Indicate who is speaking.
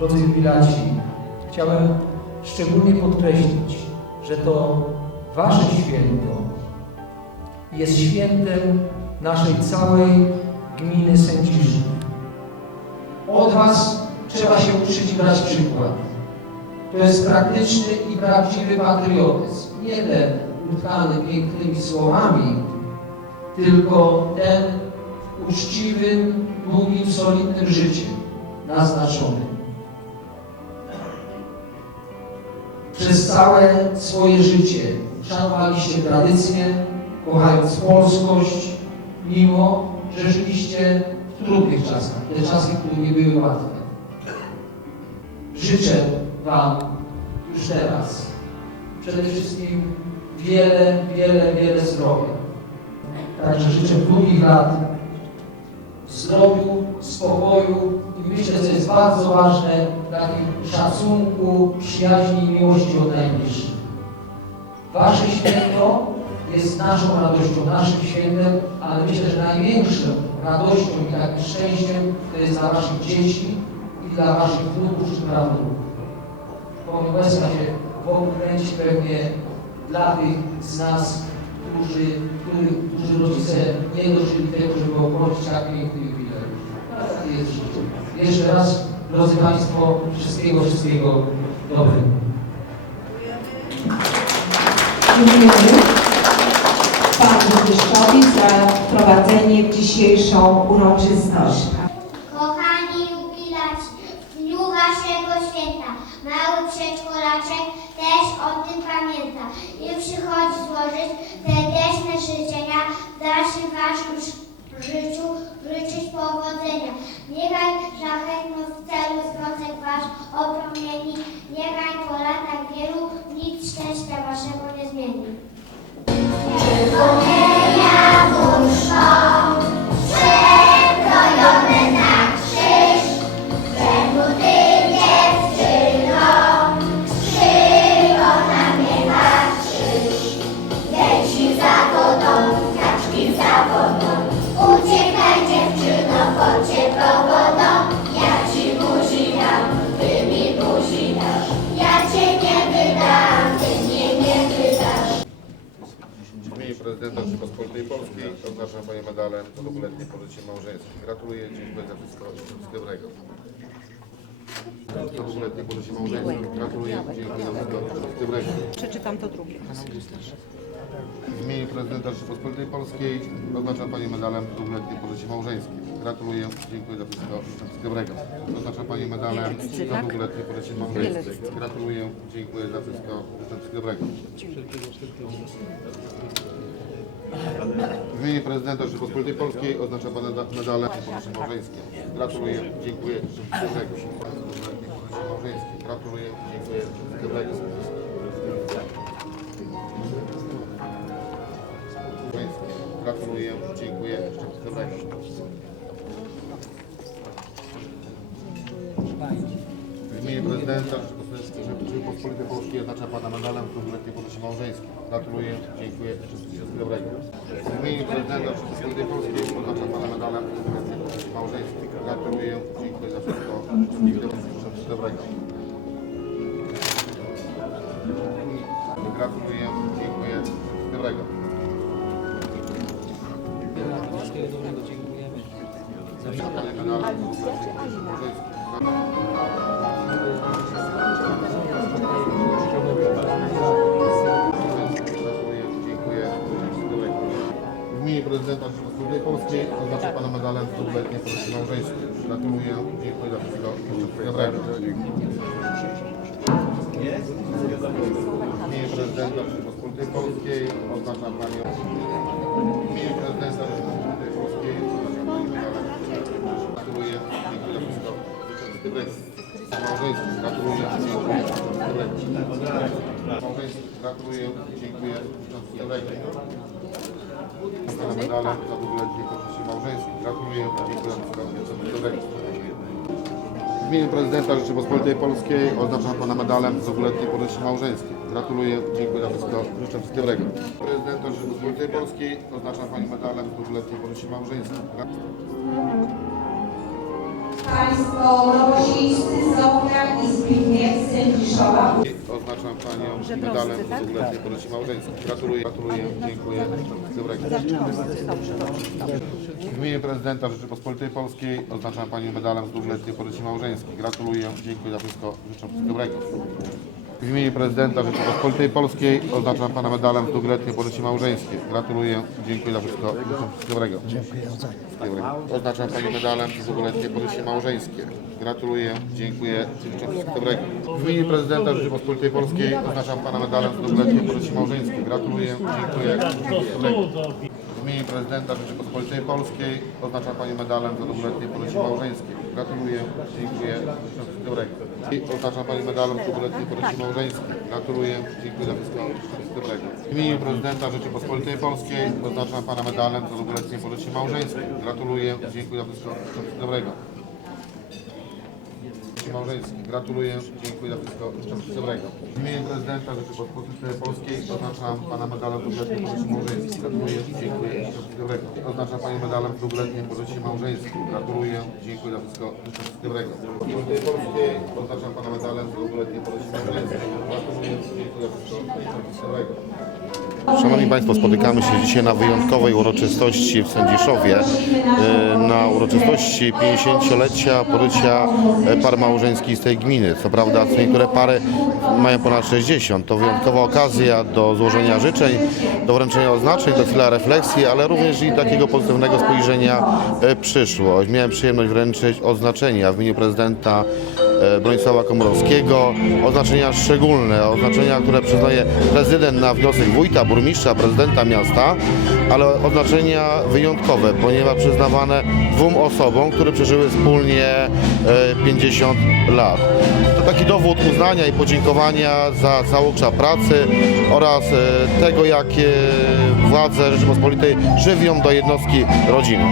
Speaker 1: drodzy jubilaci, chciałem szczególnie podkreślić, że to Wasze święto jest świętem naszej całej gminy Sędziszów. Od Was trzeba się uczyć i brać przykład. To jest praktyczny i prawdziwy patriotyzm. Nie ten utkany pięknymi słowami, tylko ten uczciwym, długim, solidnym życiem naznaczony. Przez całe swoje życie szanowaliście tradycję, kochając polskość, mimo że żyliście w trudnych czasach, te czasy, które nie były łatwe. Życzę Wam już teraz przede wszystkim wiele, wiele, wiele zdrowia. Także życzę długich lat zdrowiu, spokoju i myślę, co jest bardzo ważne, takim szacunku, przyjaźni i miłości od najbliższych. Wasze święto jest naszą radością, naszym świętem, ale myślę, że największą radością i takim szczęściem to jest dla Waszych dzieci i dla Waszych wnuków czy prawnuków. Obecna się wokół kręci pewnie dla tych z nas, którzy, którzy rodzice nie dożyli tego, żeby obchodzić tak piękny jubileusz. Jest życie. Jeszcze raz, drodzy Państwo, wszystkiego, wszystkiego dobrego.
Speaker 2: Dziękujemy Panu Burmistrzowi za wprowadzenie w dzisiejszą uroczystość.
Speaker 3: Kochani jubilaci, w dniu waszego święta mały przedszkolaczek też o tym pamięta przychodzi złożyć serdeczne życzenia w dalszym waszym życiu, życzyć powodzenia. Niechaj szlachetność w celu związek wasz opromieni, niechaj po latach wielu nic szczęścia waszego nie
Speaker 4: prezydenta Rzeczypospolitej Polskiej oznaczam Panią medalem za długoletnie pożycie małżeńskie. Gratuluję, dziękuję za wszystko, wszystkiego dobrego. Za długoletnie pożycie małżeńskie. Gratuluję, dziękuję za wszystko, wszystkiego dobrego.
Speaker 5: Przeczytam to drugie.
Speaker 4: W imieniu prezydenta Rzeczypospolitej Polskiej oznaczam Panią medalem za długoletnie pożycie małżeńskie. Gratuluję, dziękuję za wszystko, wszystkiego dobrego. Oznaczam Panią medalem za długoletnie pożycie małżeńskie. Gratuluję, dziękuję za wszystko, wszystkiego dobrego. W imieniu prezydenta Rzeczypospolitej Polskiej oznacza Pana da- medalę pożycie małżeńskie. Gratuluję, dziękuję, dobrego. Małżeńskie. Gratuluję, dziękuję, dobrego. Gratuluję, dziękuję, dobrego. W imieniu prezydenta Rzeczypospolitej Polskiej oznacza Pana medalem w długoletniej pożycie małżeńskie. Gratuluję, dziękuję, wszystkiego dobrego. W imieniu prezydenta Rzeczypospolitej Polskiej oznacza Pana medalem w długoletniej pożycie małżeńskie. Gratuluję, dziękuję za wszystko, wszystkiego dobrego. Gratuluję, dziękuję, wszystkiego dobrego.
Speaker 1: Wszystkiego dobrego, dziękujemy.
Speaker 4: Panie medalem w małżeńskie. W imieniu prezydenta Rzeczypospolitej Polskiej oznacza Pana medalem w długoletniej pozycji małżeńskiej. Gratuluję, dziękuję za wszystko, dobrego. W imieniu prezydenta Rzeczypospolitej Polskiej oznacza Panią... W imieniu prezydenta Rzeczypospolitej Małżeństwo, gratuluję, dziękuję. Małżeństwo, gratuluję, dziękuję, wszystkiego dobrego. Pana medalem za długoletnie poczucie małżeńskie. Gratuluję, dziękuję za wszystkiego dobrego. W imieniu prezydenta Rzeczypospolitej Polskiej oznaczam Pana medalem za długoletnie poczucie małżeńskie. Gratuluję, dziękuję za wszystko, życzę wszystkiego. Prezydenta Rzeczypospolitej Polskiej oznaczam Pani medalem za długoletnie poczucie małżeńskie.
Speaker 2: Państwo Nowosińscy, Sofia i Zbigniew Sędziszowa.
Speaker 4: Oznaczam Panią medalem w fotografii poroci małżeńskiej. Gratuluję, gratuluję, dziękuję. W imieniu Prezydenta Rzeczypospolitej Polskiej oznaczam Panią medalem z dwuletniej poroci małżeńskiej. Gratuluję, dziękuję za wszystko, życzę wszystkiego dobrego. W imieniu prezydenta Rzeczypospolitej Polskiej oznaczam Pana medalem za długoletnie porocie małżeńskie. Gratuluję, dziękuję za wszystko, życzę wszystkiego dobrego. Wszystkiego dobrego. Oznaczam Pani medalem za długoletnie porocie małżeńskie. Gratuluję, dziękuję, życzę wszystkiego dobrego. W imieniu prezydenta Rzeczypospolitej Polskiej oznaczam Pana medalem za długoletnie porocie małżeńskie. Gratuluję, dziękuję, życzę wszystkiego dobrego. W imieniu prezydenta Rzeczypospolitej Polskiej oznaczam Pani medalem za długoletnie porocie małżeńskie. Gratuluję, dziękuję, dobrego. I oznaczam Pani medalem za długoletnie porocie małżeńskie. Gratuluję, dziękuję za wszystko. W imieniu prezydenta Rzeczypospolitej Polskiej oznaczam Pana medalem za długoletnie porocie małżeńskie. Gratuluję, dziękuję za wszystko, dobrego. Małżeński. Gratuluję, dziękuję za wszystko, wszystkiego dobrego. W imieniu prezydenta Rzeczypospolitej Polskiej oznaczam Pana medalem za długoletnie porocie małżeńskie. Gratuluję, dziękuję, życzę wszystkiego dobrego. Oznaczam Pani medalem za długoletnie porocie małżeńskie. Gratuluję, dziękuję za wszystko, wszystkiego dobrego. W imieniu Polskiej oznaczam Pana medalem za długoletnie porocie małżeńskie. Gratuluję, dziękuję za wszystko, wszystkiego dobrego. Szanowni Państwo, spotykamy się dzisiaj na wyjątkowej uroczystości w Sędziszowie, e, na uroczystości 50-lecia porycia e, par małżeńskich z tej gminy. Co prawda niektóre pary mają ponad 60. To wyjątkowa okazja do złożenia życzeń, do wręczenia oznaczeń, to chwila refleksji, ale również i takiego pozytywnego spojrzenia e, przyszłość. Miałem przyjemność wręczyć oznaczenia w imieniu prezydenta Bronisława Komorowskiego, oznaczenia szczególne, oznaczenia, które przyznaje prezydent na wniosek wójta, burmistrza, prezydenta miasta, ale oznaczenia wyjątkowe, ponieważ przyznawane dwóm osobom, które przeżyły wspólnie e, 50 lat. To taki dowód uznania i podziękowania za czas pracy oraz e, tego, jakie władze Rzeczypospolitej żywią do jednostki rodziny.